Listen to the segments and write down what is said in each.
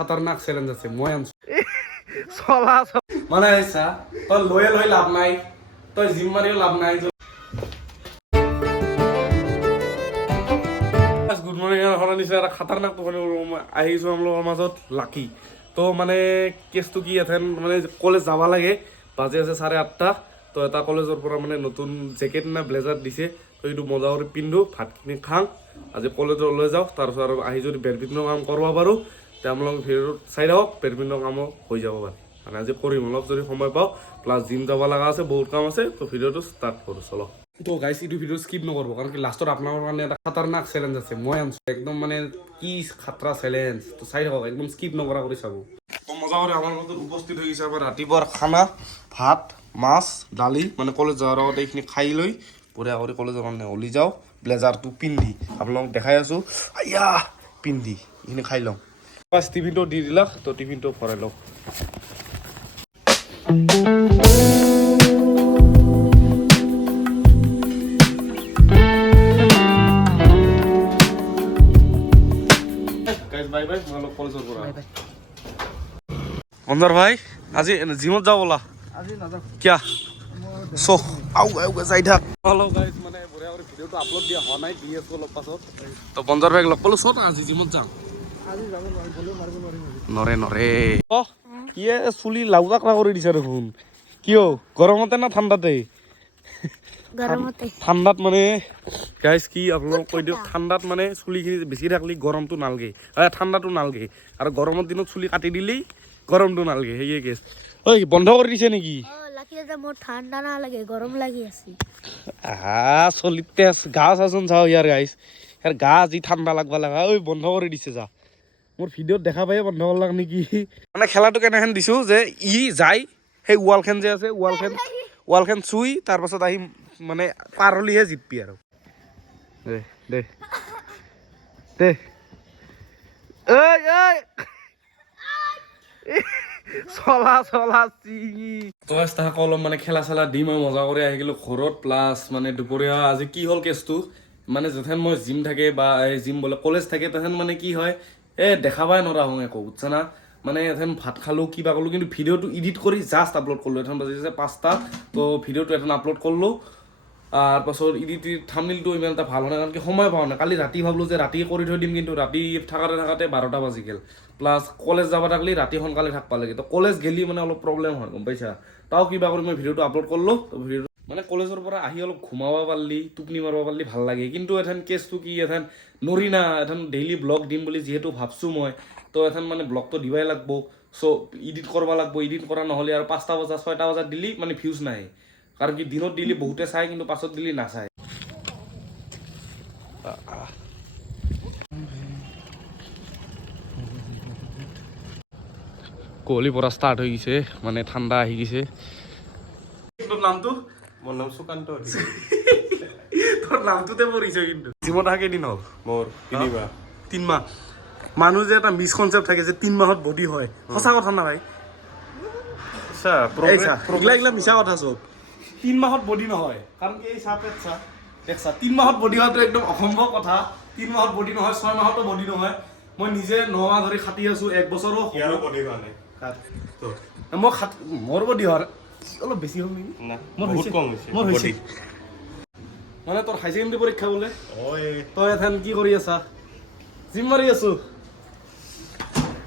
খাতারনাক challenge আছে মই আনছো চলা মানে আইছা তই লয়েল হৈ লাভ নাই তই জিম মাৰিও লাভ নাই গুড মৰ্নিং হলা নিচে এটা খাতাৰনাক টোপনি আহিছো আমলোকৰ মাজত লাকি তো মানে কেছটো কি এথেন মানে কলেজ যাব লাগে বাজে আছে 8:30 তো এটা কলেজৰ পৰা মানে নতুন জেকেট না ব্লেজাৰ দিছে তো এইটো মজা কৰি পিন্ধো ভাতখিনি খাং আজি কলেজত লৈ যাওঁ তাৰপিছত আৰু আহি যদি বেডমিণ্টনৰ কাম কৰিব পাৰোঁ তে আমলোক ভিডিঅ'টো চাই থাকক বেডমিণ্টনৰ কামো হৈ যাব পাৰে মানে আজি কৰিম অলপ যদি সময় পাওঁ প্লাছ জিম যাব লগা আছে বহুত কাম আছে তো ভিডিঅ'টো ষ্টাৰ্ট কৰোঁ চলো তো গাইছ এইটো ভিডিঅ' স্কিপ নকৰিব কাৰণ কি লাষ্টত আপোনালোকৰ কাৰণে এটা খাতাৰনাক চেলেঞ্জ আছে মই আনছো একদম মানে কি খাতৰা চেলেঞ্জ তো চাই থাকক একদম স্কিপ নকৰা কৰি চাব তো মজা কৰি আমাৰ মাজত উপস্থিত হৈ গৈছে আমাৰ ৰাতিপুৱাৰ খানা ভাত মাছ দালি মানে কলেজ যোৱাৰ আগতে এইখিনি খাই লৈ বঢ়িয়া কৰি কলেজৰ কাৰণে ওলি যাওঁ ব্লেজাৰটো পিন্ধি আপোনালোকক দেখাই আছোঁ আয়া পিন্ধি এইখিনি খাই লওঁ বাছ টিফিনটো দি দিলাক তো টিফিনটো ভৰাই লওক বাই বাই তোমালোক কলেজৰ পৰা বন্ধৰ ভাই আজি জিমত যাওঁ ব'লা আজি নাযাওঁ কিয়া চখ আউ যাই থাক হেল্ল' গাইজ মানে বঢ়িয়া কৰি ভিডিঅ'টো আপলোড দিয়া হোৱা নাই দি আছোঁ অলপ পাছত তো বন্ধৰ ভাইক লগ পালোঁ চত আজি জিমত যাম নৰে নৰে অ কি চুলি লাউদাকলা কৰি দিছে দেখোন কিয় গৰমতে না ঠাণ্ডাতে ঠাণ্ডাত মানে গাইজ কি আপোনালোকক কৈ দিওঁ ঠাণ্ডাত মানে চুলিখিনি বেছি থাকলি গৰমটো নালগে ঠাণ্ডাটো নালগে আৰু গৰমৰ দিনত চুলি কাটি দিলেই গৰমটো নালগে সেয়ে কেছ ঐ বন্ধ কৰি দিছে নেকি মোৰ ঠাণ্ডা নালাগে গৰম লাগি আছে চলিতে গা চাচোন চাওঁ ইয়াৰ গাইজ ইয়াৰ গা যি ঠাণ্ডা লাগবা লাগা ঐ বন্ধ কৰি দিছে যা মোৰ ভিডিঅ'ত দেখা পায়ে বন্ধ কৰলাক নেকি মানে খেলাটো কেনেহেন দিছোঁ যে ই যায় সেই ৱালখন যে আছে ৱালখন চুই তাৰপাছত আহি মানে পাৰ হলিহে জিতবি আৰু দে দে দে চলা চিঙি অলপ মানে খেলা চেলা দিম আৰু মজা কৰি আহি গ'লো ঘৰত প্লাছ মানে দুপৰীয়া আজি কি হ'ল কেছটো মানে যেথেন মই জিম থাকে বা জিম বোলে কলেজ থাকে তেথেন মানে কি হয় দেখাবাই নৰা হওঁ একো বুজছা না মানে এথেন ভাত খালোঁ কিবা কৰিলোঁ কিন্তু ভিডিঅ'টো এডিট কৰি জাষ্ট আপলোড কৰিলোঁ এথেন বাজিছে 5টা তো ভিডিঅ'টো এথেন আপলোড কৰিলোঁ তাৰপাছত এডিট থাম্বনেইলটো ইমান এটা ভাল হোৱা নাই কাৰণ কি সময় পোৱা নাই কালি ৰাতি ভাবিলোঁ যে ৰাতি কৰি থৈ দিম কিন্তু ৰাতি থাকাতে 12টা বাজি গ'ল প্লাছ কলেজ যাব থাকিলে ৰাতি সোনকালে থাকিব লাগে তো কলেজ গেলি মানে অলপ প্ৰব্লেম হয় গম পাইছা তাও কিবা কৰি মই ভিডিঅ'টো আপলোড কৰিলোঁ তো ভিডিঅ'টো মানে কলেজৰ পৰা আহি অলপ ঘুমাব পাৰিলি টোপনি মাৰিব পাৰিলি ভাল লাগে কিন্তু এথেন কেছটো কি এথেন নৰি না এথেন ডেইলি ব্লগ দিম বুলি যিহেতু ভাবছোঁ মই তো এথেন মানে ব্লগটো দিবাই লাগব চ' এডিট কৰিব লাগব এডিট কৰা নহ'লে আৰু 5টা বজাত 6টা বজাত দিলি মানে ভিউজ নাহে কাৰণ কি দিনত দিলি বহুতে চাই কিন্তু পাছত দিলি নাচায় কোহলি পৰা ষ্টাৰ্ট হৈ গৈছে মানে ঠাণ্ডা আহি গৈছে তোৰ নামটো মোৰ নাম সুকান্ত তোৰ নামটোতে পৰিছে কিন্তু জিমত অহা কেইদিন হ'ল মোৰ 3 মাহ মানুহ যে এটা মিছকনচেপ্ট থাকে যে 3 মাহত বডি হয় সঁচা কথা না ভাই এইগিলা মিছা কথা চব 3 মাহত বডি নহয় কাৰণ কি এই চাপেট চা দেখছা 3 মাহত বডি হোৱাটো একদম অসম্ভৱ কথা 3 মাহত বডি নহয় 6 মাহতো বডি নহয় মই নিজে 9 মাহ ধৰি খাটি আছোঁ 1 বছৰো ইয়াৰো বডি হোৱা নাই মই মোৰ বডি হোৱাৰ অলপ বেছি হ'ল নেকি না বহুত কম হৈছে মোৰ হৈছে মানে তোৰ হাই ছেকেণ্ডেৰী পৰীক্ষা বোলে তই এথেন কি কৰি আছা জিম মাৰি আছো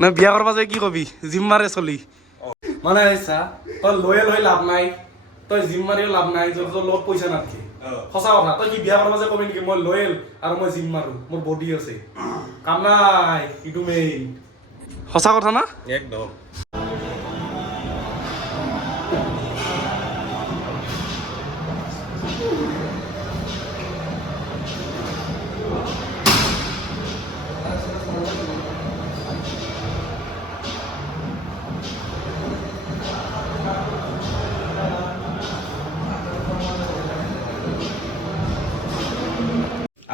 না বিয়া কৰবা যায় কি কবি জিম মাৰে চলি মানে আহিছা তই লয়েল হৈ লাভ নাই তই জিম মাৰিও লাভ নাই যদি তোৰ লগত পইচা নাথাকে সঁচা কথা তই কি বিয়া কৰবা যায় কবি নেকি মই লয়েল আৰু মই জিম মাৰো মোৰ বডি আছে কাম নাই ইটো মেইন সঁচা কথা না একদম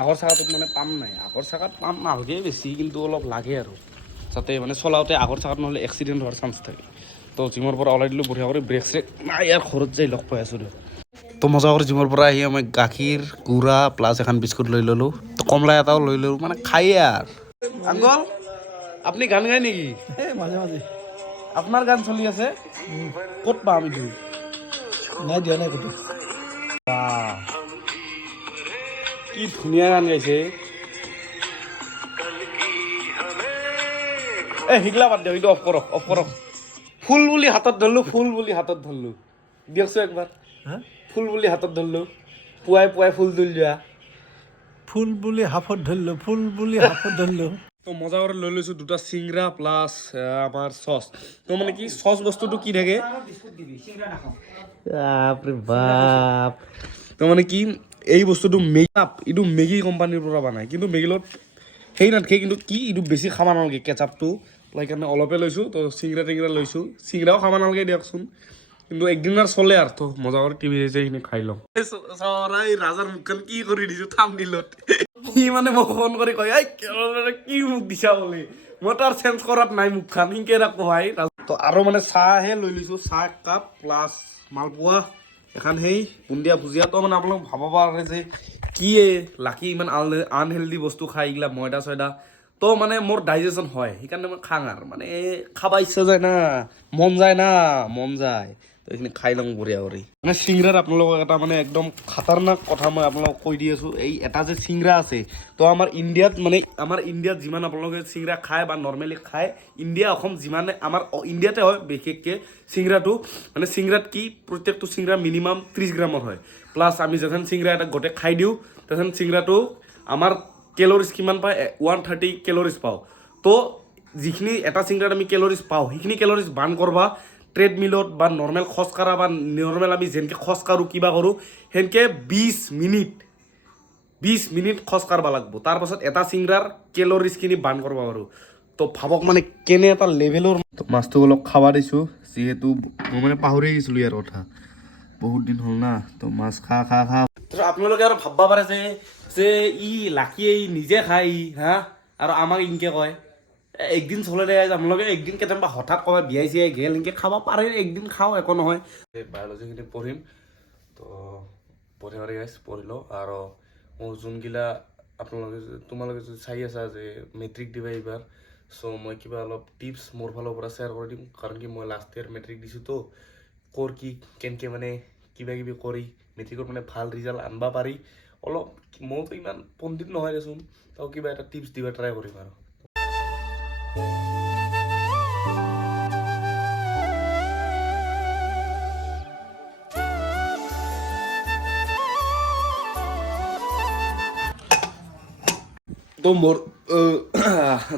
আগৰ চাকাটোত মানে পাম নাই আগৰ চাকাত পাম নালগে বেছি কিন্তু অলপ লাগে আৰু যাতে মানে চলাওঁতে আগৰ চাকাত নহ'লে এক্সিডেণ্ট হোৱাৰ চান্স থাকে তো জিমৰ পৰা ওলাই দিলোঁ বঢ়িয়া কৰি ব্ৰেক চেক নাই ইয়াৰ ঘৰত যাই লগ পাই আছোঁ দিয়ক তো মজা কৰি জিমৰ পৰা আহি আমি গাখীৰ গুড়া প্লাছ এখন বিস্কুট লৈ ল'লোঁ তো কমলা এটাও লৈ ল'লোঁ মানে খায়ে আৰু আংকল আপনি গান গায় নেকি? মাজে মাজে আপনার গান চলি আছে ক'ত পাম এইটো? নাই দিয়া নাই ক'তো বাহ, কি ধুনীয়া গান গাইছে। শিকলা বাদ দিয়ক, এইটো অফ কৰক, অফ কৰক। ফুল বুলি হাতত ধৰলো, ফুল বুলি হাতত ধৰলো, দিয়কচোন একবাৰ। হা ফুল বুলি হাতত ধৰলো, পুৱাই পুৱাই ফুল তুলি যোৱা। ফুল বুলি হাফত ধৰিলোঁ ফুল বুলি হাফত ধৰিলোঁ তো মজা কৰি লৈ লৈছোঁ দুটা চিংৰা প্লাছ আমাৰ চচ। তো মানে কি চচ বস্তুটো কি থাকে? বাপৰে বাপ। তো মানে কি এই বস্তুটো মেকআপ, এইটো মেগী কোম্পানীৰ পৰা বনায়, কিন্তু মেগীৰ লগত সেই নাথাকে, কিন্তু কি এইটো বেছি খাব নালাগে কেচাপটো, সেইকাৰণে অলপে লৈছোঁ। তো চিংৰা টিংৰা লৈছোঁ, চিংৰাও খাব নালাগে দিয়কচোন, কিন্তু একদিন আৰু চলে আৰু। তো মজা কৰি টিভি চাইছে এইখিনি খাই লওঁ। চৰাই ৰাজাৰ মুখখন কি কৰি দিছোঁ থাম দিলত। সি মানে মোক ফোন কৰি কয়, এই কি মুখ দিছা বুলি। মই তাৰ চেঞ্জ কৰাত নাই মুখখন, সিনকে এটা কয়। তো আৰু মানে চাহহে লৈ লৈছোঁ, চাহ এক কাপ প্লাছ মালপোৱা এখন, সেই বুন্দিয়া ভুজিয়া। তো মানে আপোনালোক ভাব পাৰে যে কি লাকি ইমান আনহেল্ডি বস্তু খাই, এইগিলা ময়দা চয়দা। তো মানে মোৰ ডাইজেশ্যন হয়, সেইকাৰণে মই খাং আৰু মানে খাব ইচ্ছা যায় না, মন যায় না, মন যায়। তো এইখিনি খাই লওঁ বঢ়িয়া কৰি। মানে চিংৰাৰ আপোনালোকক এটা মানে একদম খাতাৰনাক কথা মই আপোনালোকক কৈ দি আছোঁ। এই এটা যে চিংৰা আছে, তো আমাৰ ইণ্ডিয়াত যিমান আপোনালোকে চিংৰা খায় বা নৰ্মেলি খায়, ইণ্ডিয়া অসম যিমানে আমাৰ ইণ্ডিয়াতে হয় বিশেষকৈ চিংৰাটো, মানে চিংৰাত কি প্ৰত্যেকটো চিংৰা মিনিমাম 30 গ্ৰামৰ হয়। প্লাছ আমি যেথেন চিংৰা এটা গোটেই খাই দিওঁ, তেথেন চিংৰাটো আমাৰ কেলৰিজ কিমান পায়? 130 কেলৰিজ পাওঁ। তো যিখিনি এটা চিংৰাত আমি কেলৰিজ পাওঁ, সেইখিনি কেলৰিজ বাৰ্ণ কৰবা ট্ৰেডমিলত বা নৰ্মেল খোজকাঢ়া বা নৰ্মেল আমি যেনেকৈ খোজকাঢ়োঁ কিবা কৰোঁ, সেনেকৈ 20 মিনিট খোজকাঢ়বা লাগব। তাৰপাছত এটা চিংৰাৰ কেলৰিজখিনি বাৰ্ণ কৰিব পাৰোঁ। তো ভাবক মানে কেনে এটা লেভেলৰ। মাছটো অলপ খাবা দিছোঁ, যিহেতু মই মানে পাহৰি গৈছিলোঁ ইয়াৰ কথা, বহুত দিন হ'ল না। তো মাছ খা। আপোনালোকে আৰু ভাববা পাৰে যে ই লাকি নিজে খাই হা, আৰু আমাক ইনকে কয়। একদিন চলে দে, আপোনালোকে একদিন কেতিয়াবা হঠাৎ ক'ৰবাত বিয়াই চিয়াই গেল, এনেকৈ খাব পাৰে, একদিন খাওঁ, একো নহয়। বায়'লজিখিনি পঢ়িম, তো পঢ়ি গাইছ পঢ়ি লওঁ। আৰু মোৰ যোনগিলা তোমালোকে যদি চাই আছা যে মেট্ৰিক দিবা এইবাৰ, চ' মই কিবা অলপ টিপছ মোৰ ফালৰ পৰা শ্বেয়াৰ কৰি দিম। কাৰণ কি মই লাষ্ট ইয়াৰ মেট্ৰিক দিছোঁ, তো কি কেনেকৈ মানে কিবা কিবি কৰি মেট্ৰিকত মানে ভাল ৰিজাল্ট আনবা পাৰি, অলপ মইতো ইমান পণ্ডিত নহয় দেচোন, তো কিবা এটা টিপছ দিবা ট্ৰাই কৰিম আৰু।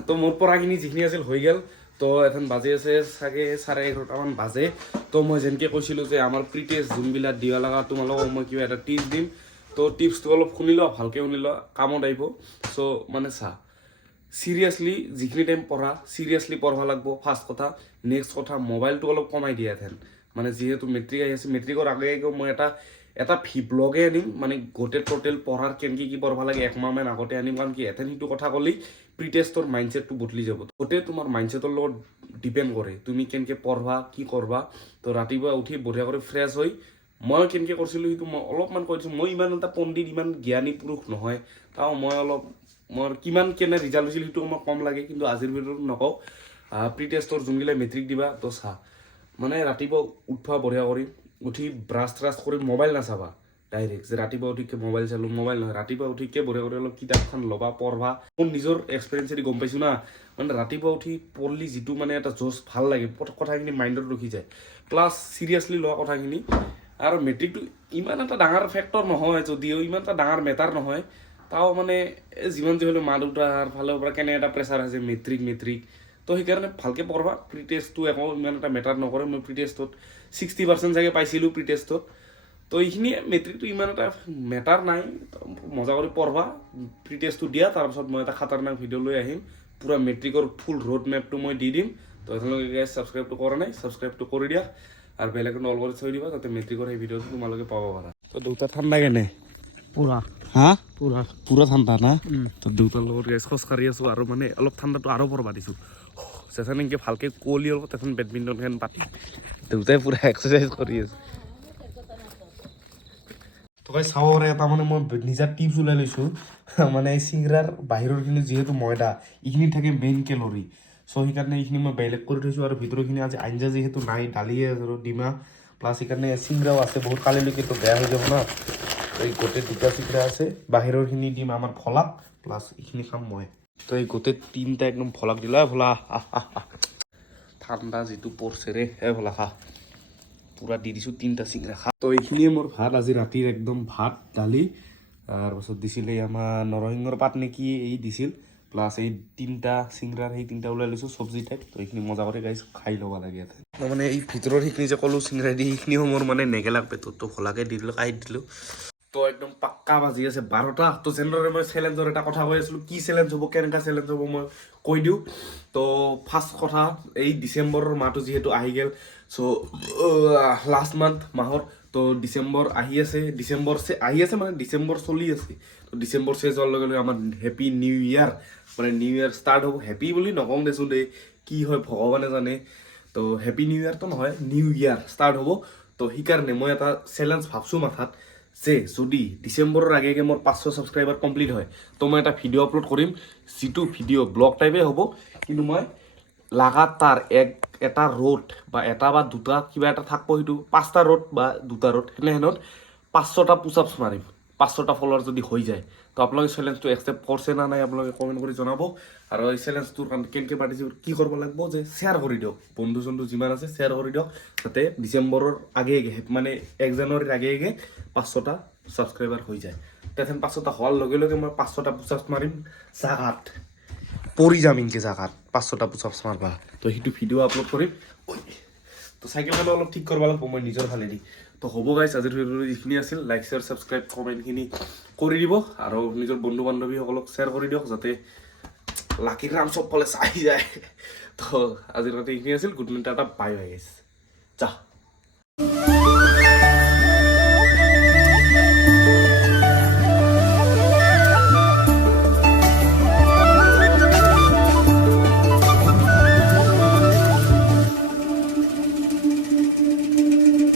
তো মোৰ পঢ়াখিনি যিখিনি আছিল হৈ গ'ল। তো এখন বাজে আছে চাগে 11:30মান বাজে। তো মই যেনেকৈ কৈছিলোঁ যে আমাৰ প্ৰি টেষ্ট যোনবিলাক দিব লগা, তোমালোকক মই কিবা এটা টিপছ দিম। তো টিপছটো অলপ শুনি লোৱা, ভালকৈ শুনি লোৱা, কামত আহিব। চ' মানে চিৰিয়াছলি যিখিনি টাইম পঢ়া, চিৰিয়াছলি পঢ়বা লাগব ফাৰ্ষ্ট কথা। নেক্সট কথা, মোবাইলটো অলপ কমাই দিয়াহেঁতেন। মানে যিহেতু মেট্ৰিক আহি আছে, মেট্ৰিকৰ আগে মই এটা ব্লগে আনিম, মানে গোটেই টোটেল পঢ়াৰ কেনেকৈ কি পঢ়বা লাগে একমাহমান আগতে আনিম। কাৰণ কি এথেন সেইটো কথা ক'লি প্ৰি টেষ্টৰ মাইণ্ডছেটটো বদলি যাব। গোটেই তোমাৰ মাইণ্ডছেটৰ লগত ডিপেণ্ড কৰে তুমি কেনেকৈ পঢ়বা, কি কৰবা। তো ৰাতিপুৱা উঠি বঢ়িয়া কৰি ফ্ৰেছ হৈ, মই কেনেকৈ কৰিছিলোঁ সেইটো মই অলপমান কৈ দিছোঁ। মই ইমান এটা পণ্ডিত, ইমান জ্ঞানী পুৰুষ নহয়, মই কিমান কেনে ৰিজাল্ট হৈছিল সেইটো মই কম লাগে, কিন্তু আজিৰ ভিডিঅ'ত নকওঁ। প্ৰি টেষ্টৰ যোনবিলাক মেট্ৰিক দিবা, তো মানে ৰাতিপুৱা উঠবা বঢ়িয়া কৰি, উঠি ব্ৰাছ ট্ৰাছ কৰি মোবাইল নাচাবা ডাইৰেক্ট যে ৰাতিপুৱা উঠিকে মোবাইল চালোঁ, মোবাইল নহয়। ৰাতিপুৱা উঠিকে বঢ়িয়া কৰি অলপ কিতাপখন ল'বা, পঢ়বা। মোৰ নিজৰ এক্সপিৰিয়েঞ্চেদি গম পাইছোঁ না, মানে ৰাতিপুৱা উঠি পঢ়লি যিটো মানে এটা জোচ ভাল লাগে, কথাখিনি মাইণ্ডত ৰখি যায়। প্লাছ চিৰিয়াছলি লোৱা কথাখিনি। আৰু মেট্ৰিকটো ইমান এটা ডাঙৰ ফেক্টৰ নহয়, যদিও ইমান এটা ডাঙৰ মেটাৰ নহয়, তাও মানে যিমান যি হ'লেও মা দেউতাৰ ফালৰ পৰা কেনে এটা প্ৰেছাৰ আছে মেট্ৰিক। তো সেইকাৰণে ভালকৈ পঢ়বা। প্ৰি টেষ্টটো একো ইমান এটা মেটাৰ নকৰে। মই প্ৰি টেষ্টত 60% চাগে পাইছিলোঁ প্ৰি টেষ্টত। তো এইখিনিয়ে, মেট্ৰিকটো ইমান এটা মেটাৰ নাই। মজা কৰি পঢ়বা, প্ৰি টেষ্টটো দিয়া। তাৰপাছত মই এটা খাতাৰনাক ভিডিঅ' লৈ আহিম, পূৰা মেট্ৰিকৰ ফুল ৰোড মেপটো মই দি দিম। তো আপোনালোকে ছাবস্ক্ৰাইবটো কৰা নাই, ছাবস্ক্ৰাইবটো কৰি দিয়া, আৰু বেল আইকনটো অল কৰি থৈ দিবা, যাতে মেট্ৰিকৰ সেই ভিডিঅ'টো তোমালোকে পাব পাৰা। তো দেউতা ঠাণ্ডা কেনে? পুৰা হা পুৰা পুৰা ঠাণ্ডা না? তো দেউতাৰ লগত খোজকাঢ়ি আছোঁ, আৰু মানে অলপ ঠাণ্ডাটো আৰু পৰবা দিছোঁ। যেথেন এনেকৈ ভালকৈ কুঁৱলী অলপ তেথেন বেডমিণ্টন খেন পাতি দেউতাই পূৰা এক্সাৰচাইজ কৰি আছে। তই চাব পাৰে এটা মানে মই নিজা টিপছ ওলাই লৈছোঁ। মানে চিংৰাৰ বাহিৰৰখিনি যিহেতু ময়দা, এইখিনি থাকে মেইন কেলৰি। চ' সেইকাৰণে এইখিনি মই বেলেগ কৰি থৈছোঁ আৰু ভিতৰখিনি আজি আঞ্জা যিহেতু নাই দালিয়ে আৰু ডিমা প্লাছ সেইকাৰণে চিংৰাও আছে বহুত কালিলৈকেতো বেয়া হৈ যাব না এই গোটেই দুটা চিংৰা আছে বাহিৰৰখিনি দিম আমাৰ ফলাক প্লাছ এইখিনি খাম মই তো এই গোটেই তিনিটা একদম ফলাক দিলা ভোলা ঠাণ্ডা যিটো পৰছে ৰে ভোলা খা পুৰা দি দিছোঁ তিনিটা চিংৰা খা তো এইখিনিয়ে মোৰ ভাত আজি ৰাতিৰ একদম ভাত দালি তাৰপাছত দিছিলে আমাৰ নৰসিংহৰ পাত নেকি এই দিছিল প্লাছ এই তিনিটা চিংৰাৰ সেই তিনিটা ওলাই লৈছোঁ চব্জি টাইপ তো এইখিনি মজা কৰি গাইছ খাই ল'ব লাগে ইয়াতে মানে এই ভিতৰৰ সেইখিনি যে ক'লোঁ চিংৰা দি সেইখিনিও মোৰ মানে নেগেলাক পেটত তো ভলাকে দি দিলোঁ কাঢ়ি দিলোঁ তো একদম পাক্কা বাজি আছে 12টা তো যেনেদৰে মই চেলেঞ্জৰ এটা কথা কৈ আছিলোঁ কি চেলেঞ্জ হ'ব কেনেকুৱা চেলেঞ্জ হ'ব মই কৈ দিওঁ তো ফাৰ্ষ্ট কথা এই ডিচেম্বৰৰ মাহটো যিহেতু আহি গ'ল চ' লাষ্ট মান্থ মাহৰ তো ডিচেম্বৰ আহি আছে মানে ডিচেম্বৰ চলি আছে তো ডিচেম্বৰ শেষ হোৱাৰ লগে লগে আমাৰ হেপী নিউ ইয়াৰ মানে নিউ ইয়াৰ ষ্টাৰ্ট হ'ব হেপী বুলি নকওঁ দেচোন দেই কি হয় ভগৱানে জানে তো হেপী নিউ ইয়াৰটো নহয় নিউ ইয়াৰ ষ্টাৰ্ট হ'ব তো সেইকাৰণে মই এটা চেলেঞ্জ ভাবছোঁ মাথাত যে যদি ডিচেম্বৰৰ আগে আগে মোৰ 500 ছাবস্ক্ৰাইবাৰ কমপ্লিট হয় তো মই এটা ভিডিঅ' আপলোড কৰিম যিটো ভিডিঅ' ব্লগ টাইপেই হ'ব কিন্তু মই লাগাতাৰ এটা ৰোড বা এটা বা দুটা কিবা এটা থাকিব সেইটো 5টা ৰোড বা 2টা ৰোড সেনেহেনত 500টা পুছআপছ মাৰিম 500টা ফলোৱাৰ যদি হৈ যায় তো আপোনালোকে চেলেঞ্জটো একচেপ্ট কৰিছে না নাই আপোনালোকে কমেণ্ট কৰি জনাব আৰু এই চেলেঞ্জটোৰ কাৰণে কেনেকৈ পাতিছে কি কৰিব লাগিব যে শ্বেয়াৰ কৰি দিয়ক বন্ধু চন্ধু যিমান আছে শ্বেয়াৰ কৰি দিয়ক যাতে ডিচেম্বৰৰ আগে আগে মানে 1 জানুৱাৰীৰ আগে আগে 500টা ছাবস্ক্ৰাইবাৰ হৈ যায় তেথেন 500টা হোৱাৰ লগে লগে মই 500টা পুছআপছ মাৰিম জাগাত পৰি যাম ইনকে জাগাত 500টা পুছআপছ মাৰবা তো সেইটো ভিডিঅ' আপলোড কৰিম তো চাইকেলখন অলপ ঠিক কৰিব লাগিব মই নিজৰ ফালেদি তো হ'ব গাইছ আজিৰ ভিডিঅ'টো যিখিনি আছিল লাইক শ্বেয়াৰ ছাবস্ক্ৰাইব কমেণ্টখিনি কৰি দিব আৰু নিজৰ বন্ধু বান্ধৱীসকলক শ্বেয়াৰ কৰি দিয়ক যাতে লাকি ৰাম চব ফালে চাই যায় তো আজিৰ কাৰণে এইখিনি আছিল গুড নাইট এটা বাই বাই গাইছ যা